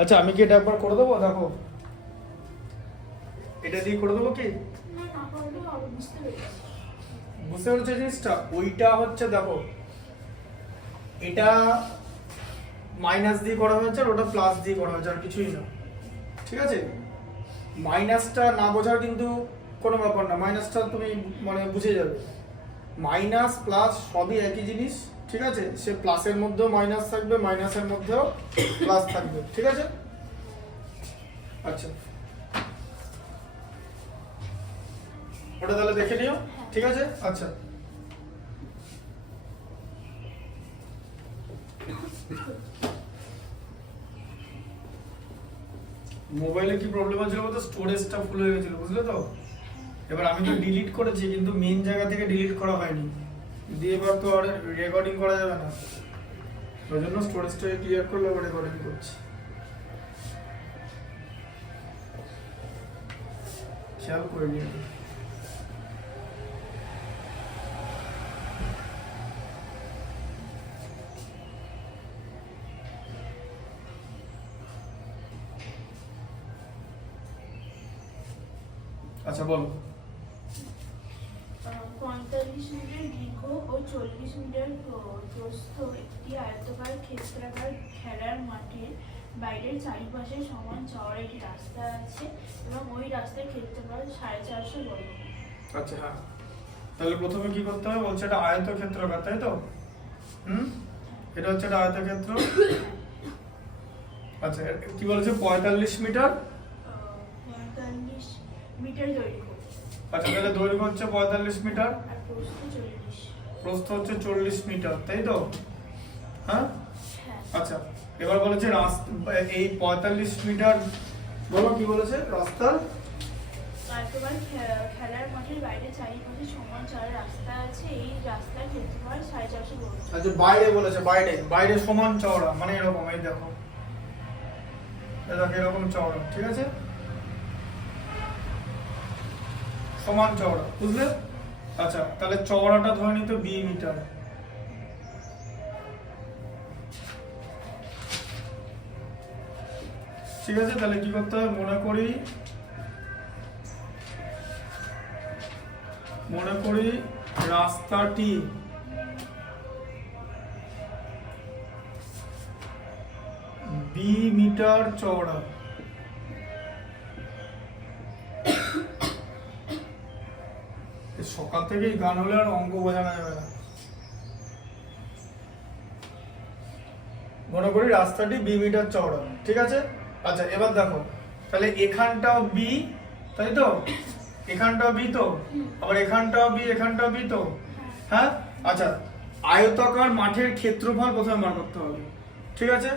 আচ্ছা আমি কি এটা একবার করে দেবো, দেখো এটা দিয়ে করে দেবো কি? না না করলেও হবে, বুঝতে পেরেছি। বুঝতে পেরেছো জিনিসটা? ওইটা হচ্ছে দেখো এটা মাইনাস দিয়ে করা হয়েছে আর ওটা প্লাস দিয়ে করা হয়েছে, আর কিছুই না। ঠিক আছে, মাইনাসটা না বোঝার কিন্তু কোনো ব্যাপার না, মাইনাসটা তুমি মানে বুঝে যাবে। মাইনাস প্লাস সবই একই জিনিস, ঠিক আছে? সে প্লাসের মধ্যেও মাইনাস থাকবে, মাইনাসের মধ্যেও প্লাস থাকবে, ঠিক আছে? আচ্ছা ওটা তাহলে দেখে নিও, ঠিক আছে? আচ্ছা মোবাইলে কি প্রবলেম হচ্ছিল বলতো, স্টোরেজটা ফুল হয়ে গেছিল, বুঝলে তো? এবার আমি তো ডিলিট করেছি কিন্তু মেইন জায়গা থেকে ডিলিট করা হয়নি, দিয়ে এবার তো আর রেকর্ডিং করা যাবে না, ওই জন্য স্টোরেজটাকে ক্লিয়ার করলে আবার রেকর্ডিং করছি। খেয়াল করে নিও। আচ্ছা বলো। 45 মিটার দীর্ঘ ও 40 মিটার প্রস্থ একটি আয়তাকার ক্ষেত্রাকার খেলার মাঠের বাইরের চারিপাশে সমান চওড়া একটি রাস্তা আছে এবং ওই রাস্তার ক্ষেত্রফল 450 বর্গ। আচ্ছা হ্যাঁ, তাহলে প্রথমে কি করতে হবে বলছে, এটা আয়তক্ষেত্রাকার, তাই তো? এটা হচ্ছে একটা আয়তক্ষেত্র। আচ্ছা কি বলেছে, 45 মিটার? 45 মিটার দৈর্ঘ্য। আচ্ছা তাহলে দৈর্ঘ্য হচ্ছে 45 মিটার, আর প্রস্থ 40। প্রস্থ হচ্ছে 40 মিটার, তাই তো? হ্যাঁ হ্যাঁ। আচ্ছা এবার বলেছে এই 45 মিটার, বলো কি বলেছে, রাস্তার আয়তাকার খেলার মাঠের বাইরে চারিপাশে সমান চওড়া রাস্তা আছে, এই রাস্তার ক্ষেত্রফল 450 বর্গ। আচ্ছা বাইরে বলেছে, বাইরে বাইরে সমান চওড়া মানে এরকম, এই দেখো এরকম চওড়া, ঠিক আছে? সমান চওড়া, বুঝলে? আচ্ছা তাহলে চওড়াটা ধরে নিতে বি মিটার, ঠিক আছে? তাহলে কি করতে হবে, মনে করি রাস্তাটি বি মিটার চওড়া। সকাল থেকেই গান হলে আর অঙ্ক বোঝানো যাবে না। মনে করি রাস্তাটি বি মিটার চওড়া, ঠিক আছে? আচ্ছা এবার দেখো তাহলে এখানটাও বি, তাই তো? এখানটাও বি তো, আবার এখানটাও বি, এখানটাও বি তো, হ্যাঁ? আচ্ছা আয়তাকার মাঠের ক্ষেত্রফল প্রথমে বার করতে হবে, ঠিক আছে?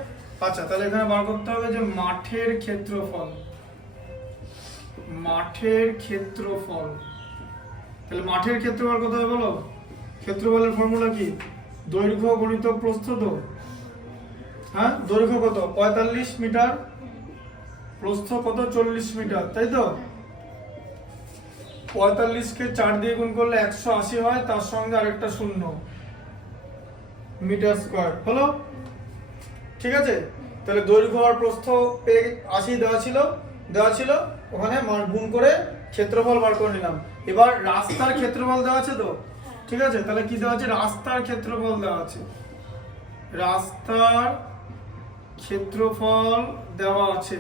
আচ্ছা তাহলে এখানে বার করতে হবে যে মাঠের ক্ষেত্রফল, তাহলে মাঠের ক্ষেত্রফল কত হবে বলো? ক্ষেত্রফলের ফর্মুলা কি? দৈর্ঘ্য গুণিত প্রস্থ তো, হ্যাঁ? দৈর্ঘ্য কত 45 মিটার, প্রস্থ কত 40 মিটার, তাই তো? 45 কে 4 দিয়ে গুণ করলে 180 হয়, তার সঙ্গে আরেকটা শূন্য, মিটার স্কয়ার হলো, ঠিক আছে? তাহলে দৈর্ঘ্য আর প্রস্থ 80 দেওয়া ছিল, ওখানে গুণ করে ক্ষেত্রফল বার করে নিলাম। এবার রাস্তার ক্ষেত্রফল দেওয়া আছে তো, ঠিক আছে? তাহলে কি দেওয়া আছে, রাস্তার ক্ষেত্রফল দেওয়া আছে, রাস্তার ক্ষেত্রফল দেওয়া আছে।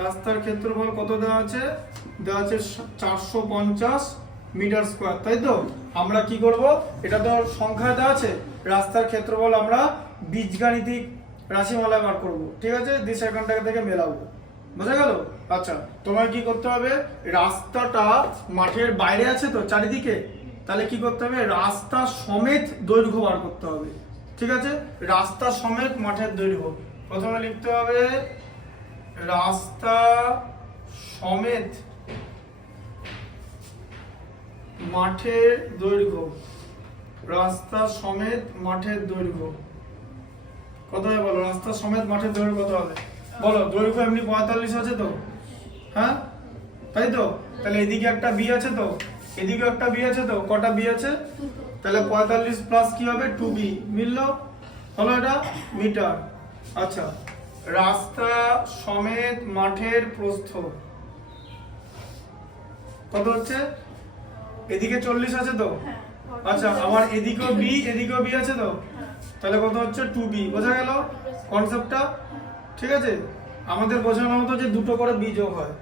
রাস্তার ক্ষেত্রফল কত দেওয়া আছে? 450 মিটার স্কয়ার, তাই তো? আমরা কি করব, এটা তো সংখ্যায় দেওয়া আছে, রাস্তার ক্ষেত্রফল আমরা বীজগাণিতিক রাশিমালায় বার করব, ঠিক আছে? দিশ এখানটাকে থেকে মেলাবো, বোঝা গেল? আচ্ছা তোমার কি করতে হবে, রাস্তাটা মাঠের বাইরে আছে তো চারিদিকে, তাহলে কি করতে হবে, রাস্তা সমেত দৈর্ঘ্য বার করতে হবে, ঠিক আছে? রাস্তা সমেত মাঠের দৈর্ঘ্য প্রথমে লিখতে হবে, রাস্তা সমেত মাঠের দৈর্ঘ্য, রাস্তা সমেত মাঠের দৈর্ঘ্য কত হবে বলো? রাস্তা সমেত মাঠের দৈর্ঘ্য কত হবে বলো? দৈর্ঘ্য এমনি 45 আছে তো, হ্যাঁ তাই তো? তাহলে এদিকে একটা বি আছে তো, এদিকে একটা বি আছে তো, কটা বি আছে? তাহলে 45 প্লাস কি হবে 2b, মিললো, হলো এটা মিটার। আচ্ছা রাস্তা সমেত মাঠের প্রস্থ কত হচ্ছে? এদিকে 40 আছে তো, হ্যাঁ, আচ্ছা আবার এদিকেও বি আছে তো, হ্যাঁ, তাহলে কত হচ্ছে 2b। বোঝা গেল কনসেপ্টটা? ঠিক আছে, আমাদের বোঝানো হতো যে দুটো করে বি যোগ হয়।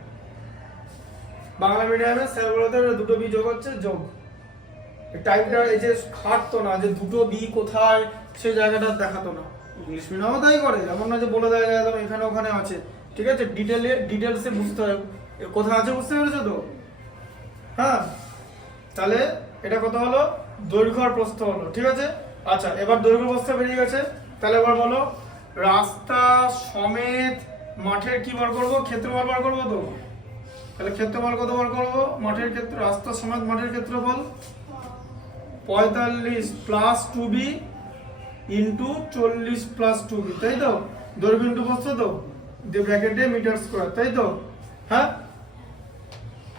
বাংলা মিডিয়ামে স্যার বলতে দুটো বি যোগ হচ্ছে যোগ। টাইপটা এই যে খাটতো না যে দুটো বি কোথায়, সেই জায়গাটা দেখাতো না। ইংলিশ মিডিয়ামও তাই করে, এমন না যে বলে দেয় একদম এখানে ওখানে আছে। ঠিক আছে, ডিটেলসে বুঝতে হয় কোথায় আছে, বুঝতে পেরেছো তো? হ্যাঁ, তাহলে এটা কত হলো? দৈর্ঘ্য আর প্রস্থ হলো। ঠিক আছে, আচ্ছা এবার দৈর্ঘ্য প্রস্থ বেরিয়ে গেছে, তাহলে এবার বলো রাস্তা সমেত মাঠের কি বার করবো? ক্ষেত্রফল বার করবো তো। তাহলে ক্ষেত্রফল কত বার করবো? মাঠের ক্ষেত্র, রাস্তা সমেত মাঠের ক্ষেত্রফল 45 plus 2b into 40 plus 2b, তাই তো? দৈর্ঘ্য ইন্টু প্রস্থ তো, দিয়ে ব্র্যাকেটে মিটার স্কয়ার, তাই তো? হ্যাঁ,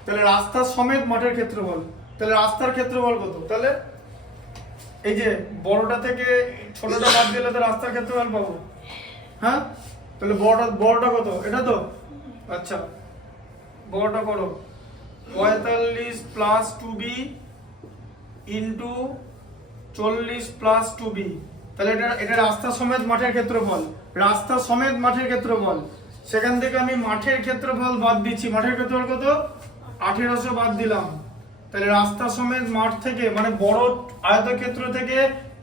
তাহলে রাস্তা সমেত মাঠের ক্ষেত্রফল, তাহলে রাস্তার ক্ষেত্রফল কত? তাহলে এই যে বড়টা থেকে ছোটটা বাদ দিলে তো রাস্তার ক্ষেত্রফল পাবো। হ্যাঁ, তাহলে বড়টা কত? এটা তো, আচ্ছা বড়টা করো 45 plus 2b into 40 plus 2b, তাহলে এটা রাস্তা সমেত মাঠের ক্ষেত্রফল। রাস্তা সমেত মাঠের ক্ষেত্রফল, সেখান থেকে আমি মাঠের ক্ষেত্রফল বাদ দিচ্ছি। মাঠের ক্ষেত্রফল কত? 1800 বাদ দিলাম। তাহলে রাস্তা সমেত মাঠ থেকে মানে বড় আয়তক্ষেত্র থেকে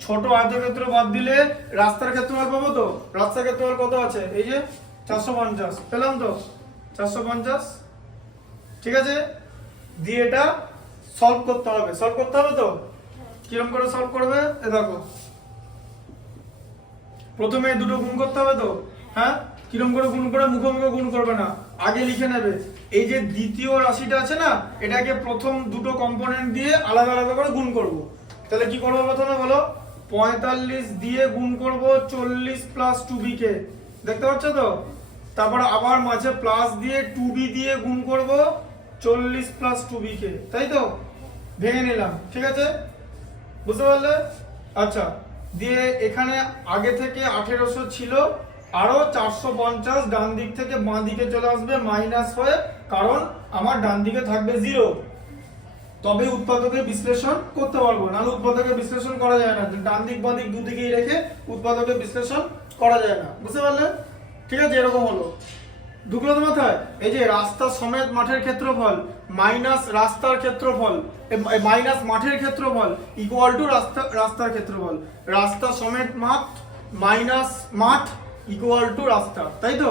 ছোট আয়তক্ষেত্র বাদ দিলে রাস্তার ক্ষেত্রফল পাবো তো। রাস্তার ক্ষেত্রফল কত আছে? এই যে 450 পেলাম তো, 450। ঠিক আছে, দিয়ে এটা সলভ করতে হবে। সলভ করতে হবে তো, কিরকম করে সলভ করবে? এ দেখো, প্রথমে দুটো গুণ করতে হবে তো। হ্যাঁ, কিরকম করে গুণ করে? মুখোমুখি গুণ করবে না, আগে লিখে নেবে। এই যে দ্বিতীয় রাশিটা আছে না, এটাকে প্রথম দুটো কম্পোনেন্ট দিয়ে আলাদা আলাদা করে গুণ করব। তাহলে কি করবো? প্রথমে বলো 45 দিয়ে গুণ করব 40 প্লাস 2b কে, দেখতে পাচ্ছ তো? তারপর আবার মাঝে প্লাস দিয়ে 2b দিয়ে গুণ করব 40 প্লাস 2b কে, তাই তো? ভেঙে নিলাম। ঠিক আছে, বুঝতে পারলে? আচ্ছা, দিয়ে এখানে আগে থেকে 1800 ছিল, আরো 450 ডান দিক থেকে বাঁ দিকে চলে আসবে মাইনাস হয়ে, কারণ আমার ডান দিকে থাকবে 0, তবে উৎপাদকের বিশ্লেষণ করতে পারবো, নাহলে উৎপাদকের বিশ্লেষণ করা যায় না। ডান দিক বাঁ দিক দুদিকেই রেখে উৎপাদকের বিশ্লেষণ করা যায় না, বুঝতে পারলে? ঠিক আছে, এরকম হলো। ঢুকলো তো মাথায়? এই যে রাস্তা সমেত মাঠের ক্ষেত্রফল মাইনাস রাস্তার ক্ষেত্রফল, মাইনাস মাঠের ক্ষেত্রফল ইকুয়াল টু রাস্তার ক্ষেত্রফল। রাস্তা সমেত মাঠ মাইনাস মাঠ ইকুয়াল টু রাস্তা, তাই তো?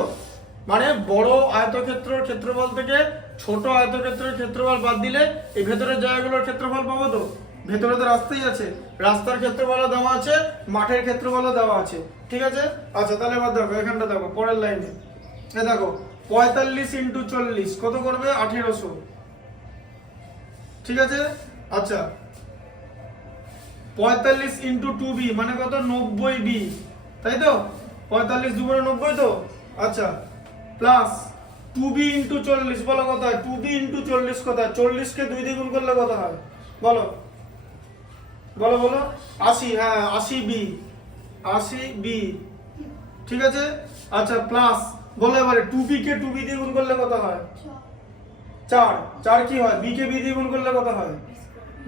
মানে বড় আয়তক্ষেত্রের ক্ষেত্রফল থেকে ছোট আয়তক্ষেত্রের ক্ষেত্রফল বাদ দিলে এই ভেতরের জায়গাগুলোর ক্ষেত্রফল পাবো তো। ভেতরে তো রাস্তাই আছে, রাস্তার ক্ষেত্রফলও দেওয়া আছে, মাঠের ক্ষেত্রফলও দেওয়া আছে। ঠিক আছে, আচ্ছা তাহলে এবার দেখো এখানটা দেখো, পরের লাইনে দেখো 45 ইন্টু 40 কত করবে? 1800। ঠিক আছে, আচ্ছা 45 ইন্টু 2b মানে কত? 90b, তাই তো? 45 দুগুণে 90 তো, আচ্ছা প্লাস 2b ইন্টু 40 বলো কত হয়? 2b ইন্টু 40 কত হয়? 40 কে 2 দিয়ে গুণ করলে কত হয়? বলো বলো বলো। 80, হ্যাঁ 80b, 80b। ঠিক আছে, আচ্ছা প্লাস বলো এবারে 2b কে 2b দিয়ে গুণ করলে কত হয়? 4। 4 কি হয়? b কে b দিয়ে গুণ করলে কত হয়?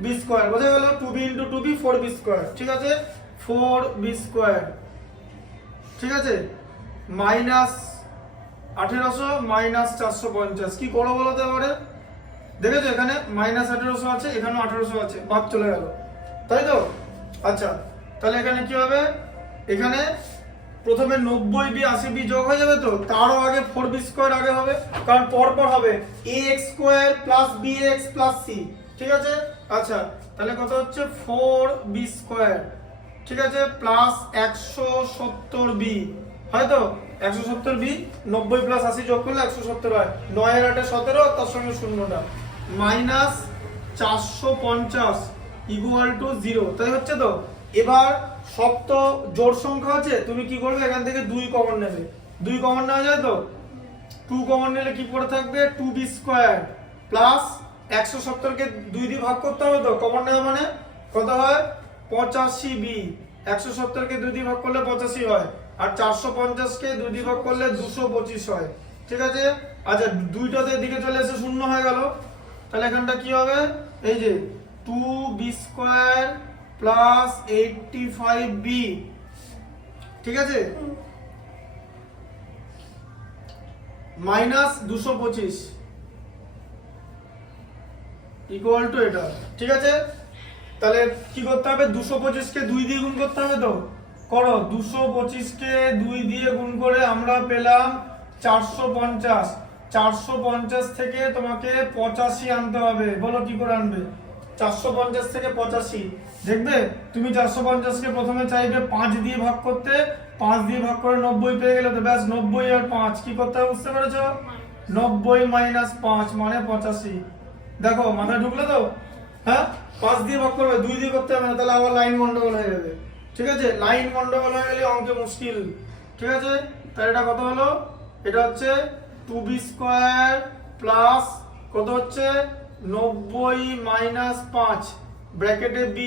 b square. বোঝা গেল? 2b into 2b 4b square. ঠিক আছে, 4b স্কয়ার। ঠিক আছে, মাইনাস 1800 মাইনাস 450 কি করো বলো তো এবারে? দেখেছো এখানে মাইনাস 1800 আছে, এখানেও 1800 আছে, বাদ চলে গেল, তাই তো? আচ্ছা, তাহলে এখানে কি হবে? এখানে প্রথমে 90b 80b যোগ হয়ে যাবে তো, তারও আগে 4b স্কয়ার আগে হবে, কারণ পর পর হবে ax square plus bx plus c। ঠিক আছে, আচ্ছা তাহলে কত হচ্ছে? 4b square. ঠিক আছে, প্লাস 170b, হয়তো 170b, 90 প্লাস 80 যোগ করলে 170 হয়, 9 এর 8 17, তার সঙ্গে শূন্যটা, মাইনাস 450 ইকুয়াল টু 0, তাই হচ্ছে তো? এবার সব তো জোড় সংখ্যা আছে, তুমি কি করবে? এখান থেকে 2 কমন নেবে, 2 কমন নেওয়া যায় তো? 2 কমন নিলে কি পড়ে থাকবে? 2b স্কয়ার প্লাস 170 কে 2 দিয়ে ভাগ করতে হবে তো, কমন নেওয়া মানে কত হয়? 85b 170কে 2 দিয়ে ভাগ করলে 85 হয়, আর 450কে 2 দিয়ে ভাগ করলে 225 হয়। ঠিক আছে, আচ্ছা দুইটাতে এদিকে চলে এসে শূন্য হয়ে গেল, তাহলে এখানটা কি হবে, এই যে 2b² প্লাস 85b, ঠিক আছে, মাইনাস 225 ইকুয়াল টু এটা। ঠিক আছে, তাহলে কি করতে হবে, 225কে 2 দিয়ে গুণ করতে হবে, তো করো, 225কে 2 দিয়ে গুণ করে আমরা পেলাম 450, 450 থেকে তোমাকে 85 আনতে হবে, বলো কি করে আনবে, 450 থেকে 85, দেখবে তুমি 450কে প্রথমে চাইবে 5 দিয়ে ভাগ করতে, 5 দিয়ে ভাগ করে 90 পেয়ে গেলে, তো ব্যাস 90 আর 5 কি করতে হবে বুঝতে পেরেছো, 90 মাইনাস 5 মানে 85, দেখো মাথায় ঢুকলো তো, হ্যাঁ 5 দিয়ে ভাগ করবে, 2 দিয়ে করতে হবে না, তাহলে আবার লাইন গন্ডগোল হয়ে যাবে। ঠিক আছে, লাইন গন্ডগোল হয়ে গেলে অঙ্কে মুশকিল। ঠিক আছে, তাহলে এটা কত হলো, এটা হচ্ছে 2b² প্লাস কত হচ্ছে 90 মাইনাস 5 ব্র্যাকেটে b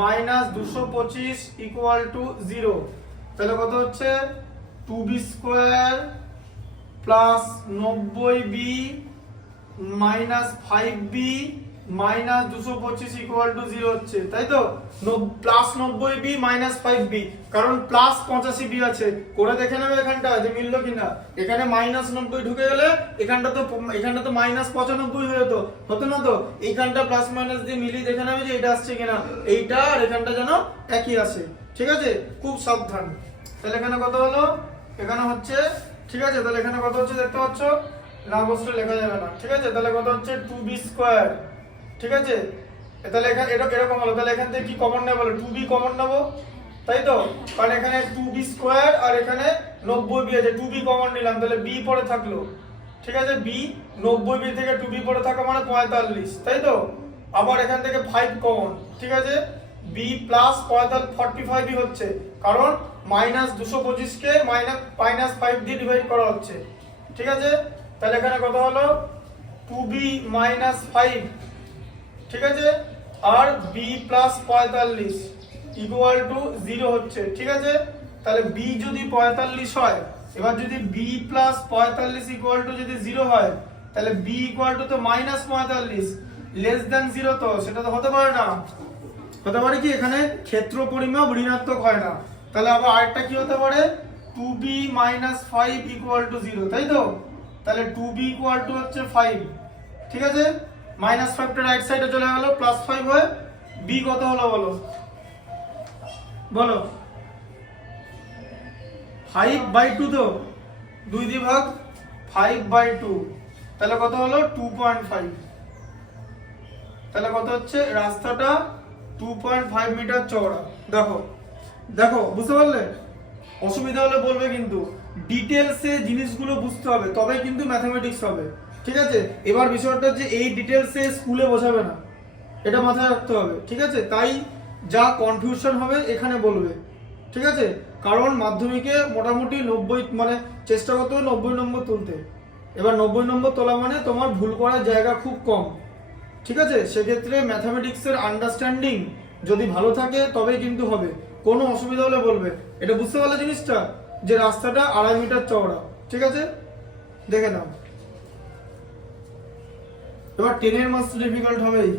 মাইনাস 225 ইকুয়াল টু 0, তাহলে কত হচ্ছে 2b² plus 90b minus 5b minus 225 equal to 0 হচ্ছে, তাই তো, প্লাস 90b মাইনাস 5b, কারণ প্লাস 85b আছে, করে দেখে নেবে এখানটা যে মিললো কিনা, এখানে মাইনাস 90 ঢুকে গেলে এখানটা তো মাইনাস 95 হয়ে যেত, হতো না, তো এইখানটা প্লাস মাইনাস দিয়ে মিলিয়ে দেখে নেবে যে এটা আসছে কিনা, এইটা আর এখানটা যেন একই আসে। ঠিক আছে, খুব সাবধান। তাহলে এখানে কত হলো, এখানে হচ্ছে, ঠিক আছে, তাহলে এখানে কত হচ্ছে দেখতে পাচ্ছ, না বসলে লেখা যাবে না। ঠিক আছে, তাহলে কত হচ্ছে 2b², ঠিক আছে, তাহলে এখানে এটা এরকম হলো, তাহলে এখান থেকে কি কমন নেব, বলো 2b কমন নেব, তাই তো, কারণ এখানে 2b² আর এখানে 90b আছে, 2b কমন নিলাম, তাহলে b পড়ে থাকলো। ঠিক আছে, b 90b থেকে 2b পড়ে থাকা মানে 45, তাই তো, আবার এখান থেকে 5 কমন, ঠিক আছে, b প্লাস 45 হচ্ছে, কারণ মাইনাস 225কে মাইনাস 5 দিয়ে ডিভাইড করা হচ্ছে। ঠিক আছে, তাহলে এখানে কত হলো 2b মাইনাস 5, ঠিক আছে, আর b প্লাস 45 ইকুয়াল টু 0 হচ্ছে। ঠিক আছে, তাহলে b যদি 45 হয়, এবার যদি b প্লাস 45 ইকুয়াল টু যদি 0 হয়, তাহলে b ইকুয়াল টু তো মাইনাস 45 লেস দ্যান 0, তো সেটা তো হতে পারে না, হতে পারে কি এখানে ক্ষেত্র পরিমাপ ঋণাত্মক হয় না, তাহলে আবার আরেকটা কি হতে পারে 2b মাইনাস 5 ইকুয়াল টু 0, তাই তো, তাহলে 2b ইকুয়াল টু হচ্ছে 5। ঠিক আছে, মাইনাস 5টা রাইট সাইডে চলে গেল, প্লাস 5 হয়ে b কত হলো বলো, বলো 5/2, তো 2 দিয়ে ভাগ 5/2, তাহলে কত হলো 2.5, তাহলে কত হচ্ছে রাস্তাটা 2.5 মিটার চওড়া। দেখো দেখো বুঝতে পারলে, অসুবিধা হলে বলবে, কিন্তু ডিটেলসে জিনিসগুলো বুঝতে হবে, তবেই কিন্তু ম্যাথমেটিক্স হবে। ঠিক আছে, এবার বিষয়টা যে এই ডিটেলসে স্কুলে বোঝাবে না, এটা মাথায় রাখতে হবে। ঠিক আছে, তাই যা কনফিউশন হবে এখানে বলবে। ঠিক আছে, কারণ মাধ্যমিকে মোটামুটি 90 মানে চেষ্টা করতে হবে 90 নম্বর তুলতে, এবার 90 নম্বর তোলা মানে তোমার ভুল করার জায়গা খুব কম। ঠিক আছে, সেক্ষেত্রে ম্যাথামেটিক্সের আন্ডারস্ট্যান্ডিং যদি ভালো থাকে তবেই কিন্তু হবে। কোনো অসুবিধা হলে বলবে। এটা বুঝতে পারলে জিনিসটা, যে রাস্তাটা 2.5 মিটার চওড়া। ঠিক আছে, দেখে নাও। এবার 10 এর মাস ডিফিকাল্ট হবেই।